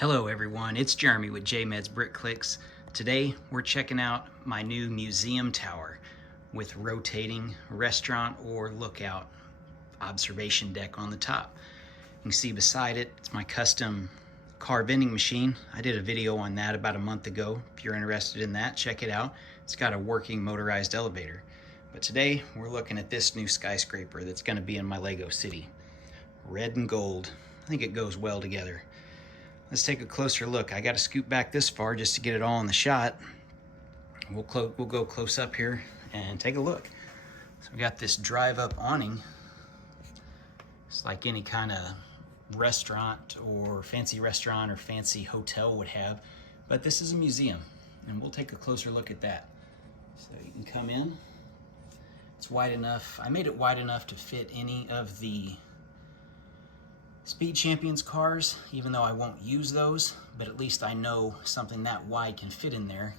Hello everyone, it's Jeremy with JMed's Brick Clicks. Today we're checking out my new museum tower with rotating restaurant or lookout observation deck on the top. You can see beside it, it's my custom car vending machine. I did a video on that about a month ago. If you're interested in that, check it out. It's got a working motorized elevator. But today we're looking at this new skyscraper that's going to be in my Lego city. Red and gold. I think it goes well together. Let's take a closer look. I got to scoot back this far just to get it all in the shot. We'll go close up here and take a look. So we got this drive-up awning. It's like any kind of restaurant or fancy hotel would have, but this is a museum, and we'll take a closer look at that. So you can come in. It's wide enough. I made it wide enough to fit any of the Speed Champions cars, even though I won't use those, but at least I know something that wide can fit in there.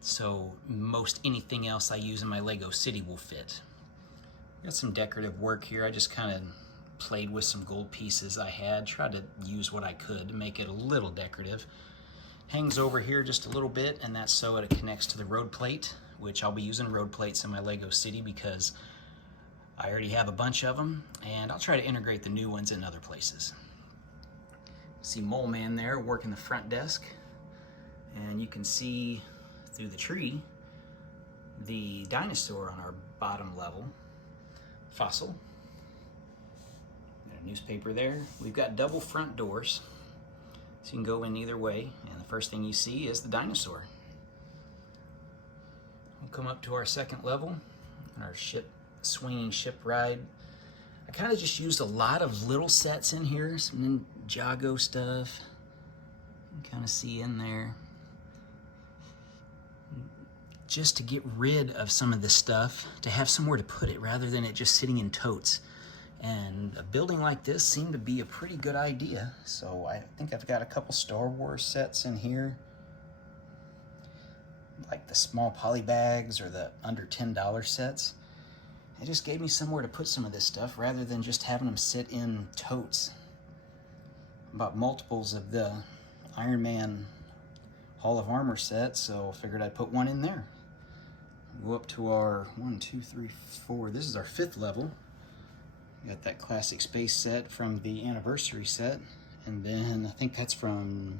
So most anything else I use in my Lego city will fit. Got some decorative work here. I just kind of played with some gold pieces I had, tried to use what I could to make it a little decorative. Hangs over here just a little bit, and that's so it connects to the road plate, which I'll be using road plates in my Lego city because I already have a bunch of them, and I'll try to integrate the new ones in other places. See Mole Man there working the front desk, and you can see through the tree the dinosaur on our bottom level, fossil. Got a newspaper there. We've got double front doors, so you can go in either way, and the first thing you see is the dinosaur. We'll come up to our second level, our swinging ship ride. I kind of just used a lot of little sets in here, some Ninjago stuff. You can kind of see in there. Just to get rid of some of this stuff, to have somewhere to put it rather than it just sitting in totes. And a building like this seemed to be a pretty good idea. So I think I've got a couple Star Wars sets in here, like the small poly bags or the under $10 sets. It just gave me somewhere to put some of this stuff rather than just having them sit in totes. I bought multiples of the Iron Man Hall of Armor set, so I figured I'd put one in there. Go up to our 1, 2, 3, 4. This is our 5th level. Got that classic space set from the anniversary set, and then I think that's from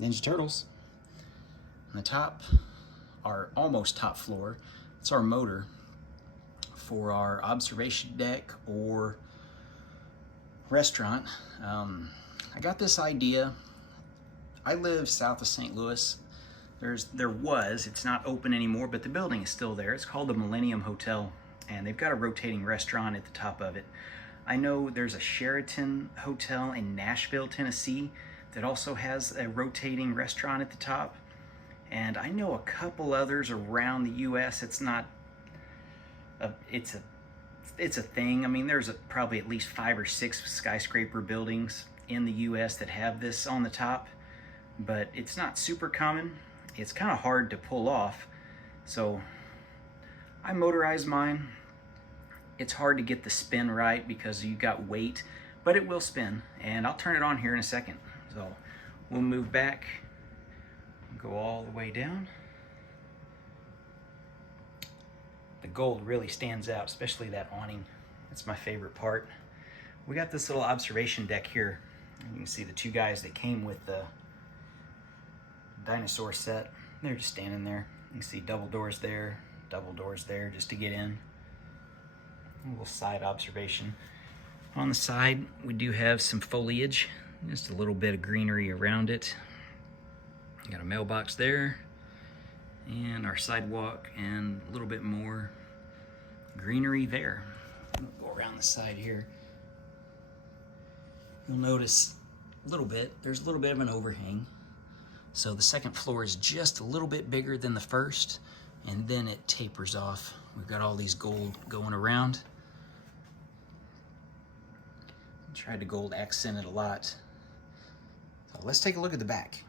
Ninja Turtles. On the top, our almost top floor, it's our motor for our observation deck or restaurant. I got this idea. I live south of St. Louis. It's not open anymore, but the building is still there. It's called the Millennium Hotel, and they've got a rotating restaurant at the top of it. I know there's a Sheraton Hotel in Nashville, Tennessee that also has a rotating restaurant at the top. And I know a couple others around the US. It's a thing. I mean, there's probably at least 5 or 6 skyscraper buildings in the US that have this on the top, but it's not super common. It's kind of hard to pull off. So I motorized mine. It's hard to get the spin right because you got weight, but it will spin, and I'll turn it on here in a second. So we'll move back, go all the way down. The gold really stands out, especially that awning. That's my favorite part. We got this little observation deck here. You can see the 2 guys that came with the dinosaur set. They're just standing there. You can see double doors there just to get in. A little side observation. On the side, we do have some foliage, just a little bit of greenery around it. Got a mailbox there, and our sidewalk, and a little bit more greenery there. We'll go around the side here. You'll notice there's a little bit of an overhang. So the second floor is just a little bit bigger than the first, and then it tapers off. We've got all these gold going around. Tried to gold accent it a lot. So let's take a look at the back.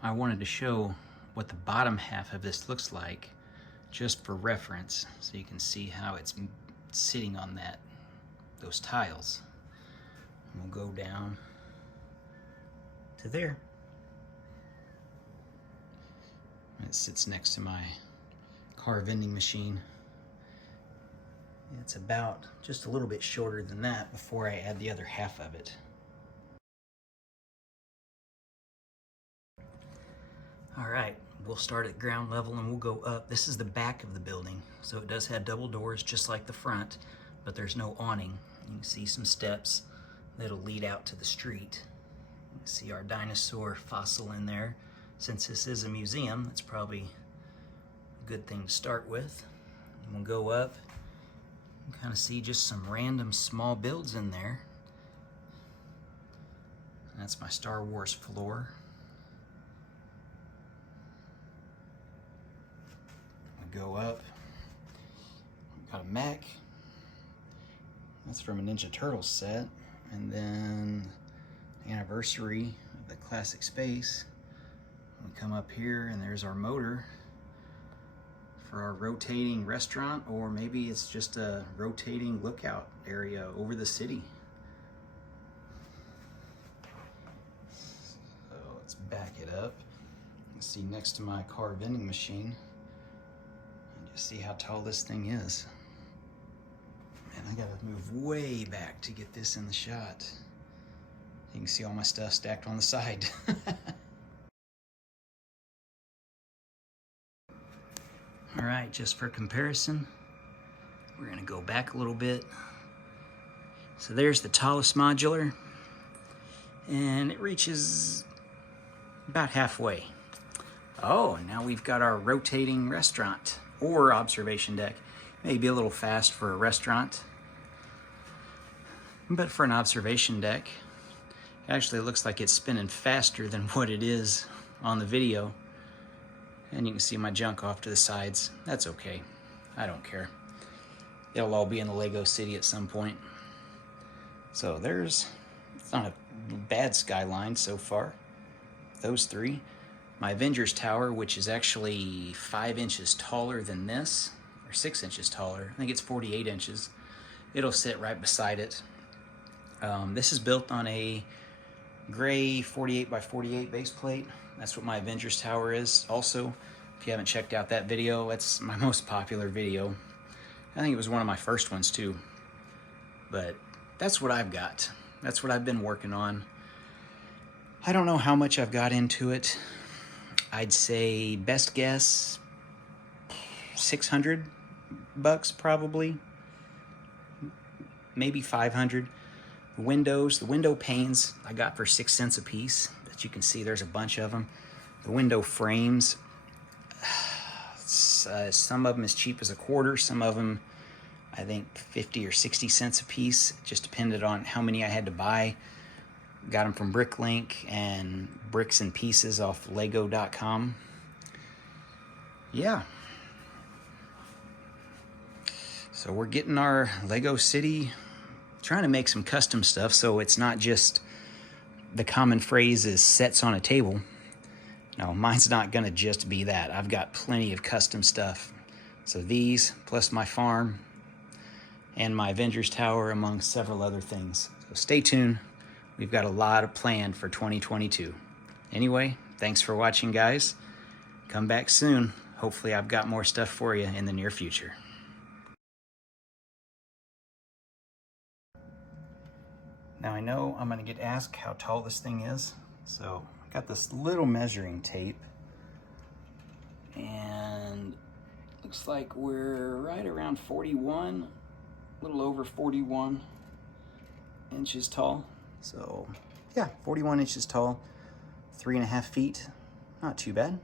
I wanted to show what the bottom half of this looks like just for reference, so you can see how it's sitting on that those tiles. And we'll go down to there. It sits next to my car vending machine. It's about just a little bit shorter than that before I add the other half of it. All right, we'll start at ground level and we'll go up. This is the back of the building, so it does have double doors just like the front, but there's no awning. You can see some steps that'll lead out to the street. You can see our dinosaur fossil in there. Since this is a museum, it's probably a good thing to start with. And we'll go up and kind of see just some random small builds in there. And that's my Star Wars floor. Go up. We've got a mech. That's from a Ninja Turtles set. And then anniversary of the classic space. We come up here and there's our motor for our rotating restaurant, or maybe it's just a rotating lookout area over the city. So let's back it up. You can see next to my car vending machine. See how tall this thing is. And I gotta move way back to get this in the shot. You can see all my stuff stacked on the side. All right, just for comparison, we're gonna go back a little bit. So there's the tallest modular, and it reaches about halfway. Oh, and now we've got our rotating restaurant or observation deck. Maybe a little fast for a restaurant, but for an observation deck, actually it looks like it's spinning faster than what it is on the video. And you can see my junk off to the sides. That's okay. I don't care. It'll all be in the Lego City at some point. So it's not a bad skyline so far. Those three. My Avengers Tower, which is actually 5 inches taller than this, or 6 inches taller. I think it's 48 inches. It'll sit right beside it. This is built on a gray 48 by 48 base plate. That's what my Avengers Tower is. Also, if you haven't checked out that video, that's my most popular video. I think it was one of my first ones too. But that's what I've got. That's what I've been working on. I don't know how much I've got into it. I'd say best guess $600 probably, maybe 500. The window panes I got for 6 cents a piece. That you can see there's a bunch of them. The window frames, some of them as cheap as a quarter, some of them I think 50 or 60 cents a piece. It just depended on how many I had to buy. Got them from Bricklink and Bricks and Pieces off Lego.com. Yeah. So we're getting our Lego City, trying to make some custom stuff so it's not just the common phrase is sets on a table. No, mine's not gonna just be that. I've got plenty of custom stuff. So these, plus my farm, and my Avengers Tower, among several other things. So stay tuned. We've got a lot of planned for 2022. Anyway, thanks for watching, guys. Come back soon. Hopefully I've got more stuff for you in the near future. Now I know I'm gonna get asked how tall this thing is. So I got this little measuring tape, and looks like we're right around 41, a little over 41 inches tall. So yeah, 41 inches tall, 3.5 feet, not too bad.